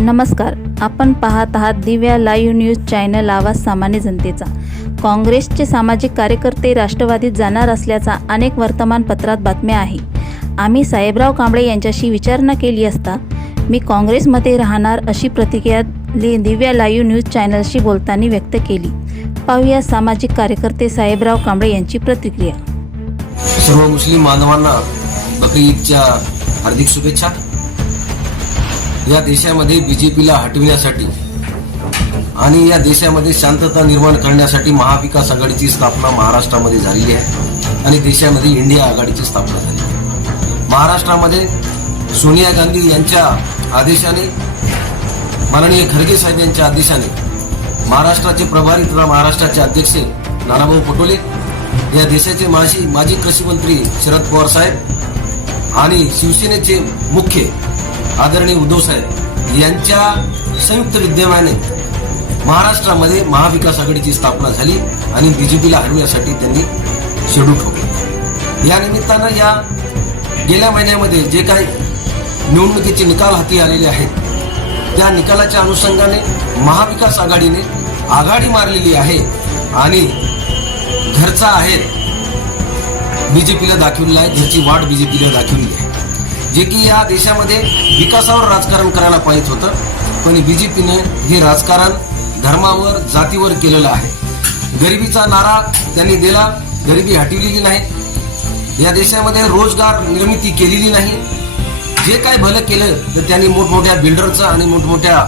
नमस्कार, आपण पाहत आहात दिव्या लाईव्ह न्यूज चॅनल, आवाज सामान्य जनतेचा। काँग्रेसचे सामाजिक कार्यकर्ते राष्ट्रवादीत जाणार असल्याचा अनेक वर्तमानपत्रात बातम्या आहे। आम्ही साहेबराव कांबळे यांच्याशी विचारणा केली असता मी काँग्रेसमध्ये राहणार अशी प्रतिक्रिया दिव्या लाईव्ह न्यूज चॅनलशी बोलताना व्यक्त केली। पाहूया सामाजिक कार्यकर्ते साहेबराव कांबळे यांची प्रतिक्रिया। सर्व मुस्लिम बांधवांना बकरी ईदच्या हार्दिक शुभेच्छा। या देशामध्ये बीजेपीला हटविण्यासाठी आणि या देशामध्ये शांतता निर्माण करण्यासाठी महाविकास आघाडीची स्थापना महाराष्ट्रामध्ये झालेली आहे आणि देशामध्ये इंडिया आघाडीची स्थापना झाली। महाराष्ट्रामध्ये सोनिया गांधी यांच्या आदेशाने, माननीय खरगे साहेब यांच्या आदेशाने महाराष्ट्राचे प्रभारी तथा महाराष्ट्राचे अध्यक्ष नानाभाऊ पटोले, या देशाचे माजी कृषी मंत्री शरद पवार साहेब आणि शिवसेनेचे मुख्य आदरणीय उद्धव साहेब यांच्या संयुक्त विद्यमाने महाराष्ट्रामध्ये महाविकास आघाडीची स्थापना झाली आणि बीजेपीला हरवण्यासाठी त्यांनी शेडू ठोकले। या निमित्तानं या गेल्या महिन्यामध्ये जे काही निवडणुकीचे निकाल हाती आलेले आहेत त्या निकालाच्या अनुषंगाने महाविकास आघाडीने आघाडी मारलेली आहे आणि घरचा आहे बीजेपीला दाखवलेला आहे, घरची वाट बीजेपीला दाखवली आहे। जे की या देशामध्ये विकासावर राजकारण करायला पाहिजे होतं, पण बीजेपीने हे राजकारण धर्मावर, जातीवर केलेलं आहे। गरिबीचा नारा त्यांनी दिला, गरिबी हटवलेली नाही। या देशामध्ये रोजगार निर्मिती केलेली नाही। जे काय भलं केलं तर त्यांनी मोठमोठ्या बिल्डरचं आणि मोठमोठ्या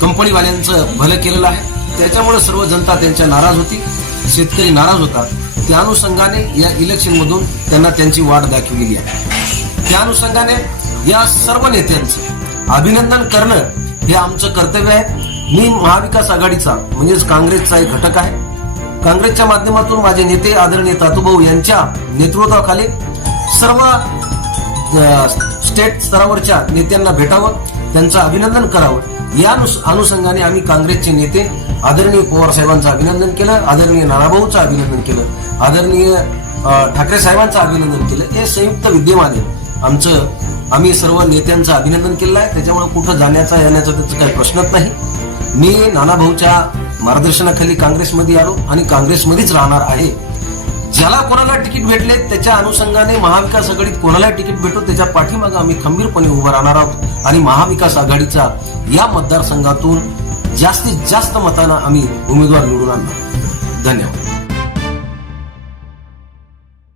कंपनीवाल्यांचं भलं केलेलं आहे। त्याच्यामुळे सर्व जनता त्यांच्या नाराज होती, शेतकरी नाराज होता। त्या अनुषंगाने या इलेक्शनमधून त्यांना त्यांची वाट दाखवलेली आहे। त्या अनुषंगाने या सर्व नेत्यांचं अभिनंदन करणं हे आमचं कर्तव्य आहे। मी महाविकास आघाडीचा म्हणजेच काँग्रेसचा एक घटक आहे। काँग्रेसच्या माध्यमातून माझे नेते आदरणीय तातूभाऊ यांच्या नेतृत्वाखाली सर्व स्टेट स्तरावरच्या नेत्यांना भेटावं, त्यांचं अभिनंदन करावं। या अनुषंगाने आम्ही काँग्रेसचे नेते आदरणीय पवार साहेबांचं अभिनंदन केलं, आदरणीय नानाभाऊचं अभिनंदन केलं, आदरणीय ठाकरे साहेबांचं अभिनंदन केलं। हे संयुक्त विद्यमाने आम्ही सर्व नेत्यांचं अभिनंदन केलं आहे। त्याच्यामुळे कुठं जाण्याचा येण्याचा त्याचा काही प्रश्नच नाही। मी नानाभाऊच्या मार्गदर्शनाखाली काँग्रेसमध्ये आलो आणि काँग्रेसमध्येच राहणार आहे। ज्याला कोणाला तिकीट भेटले त्याच्या अनुषंगाने महाविकास आघाडीत कोणाला तिकीट भेटो त्याच्या पाठीमागे आम्ही खंबीरपणे उभं राहणार आहोत आणि महाविकास आघाडीचा या मतदारसंघातून जास्तीत जास्त मतांना आम्ही उमेदवार निवडून आणणार। धन्यवाद।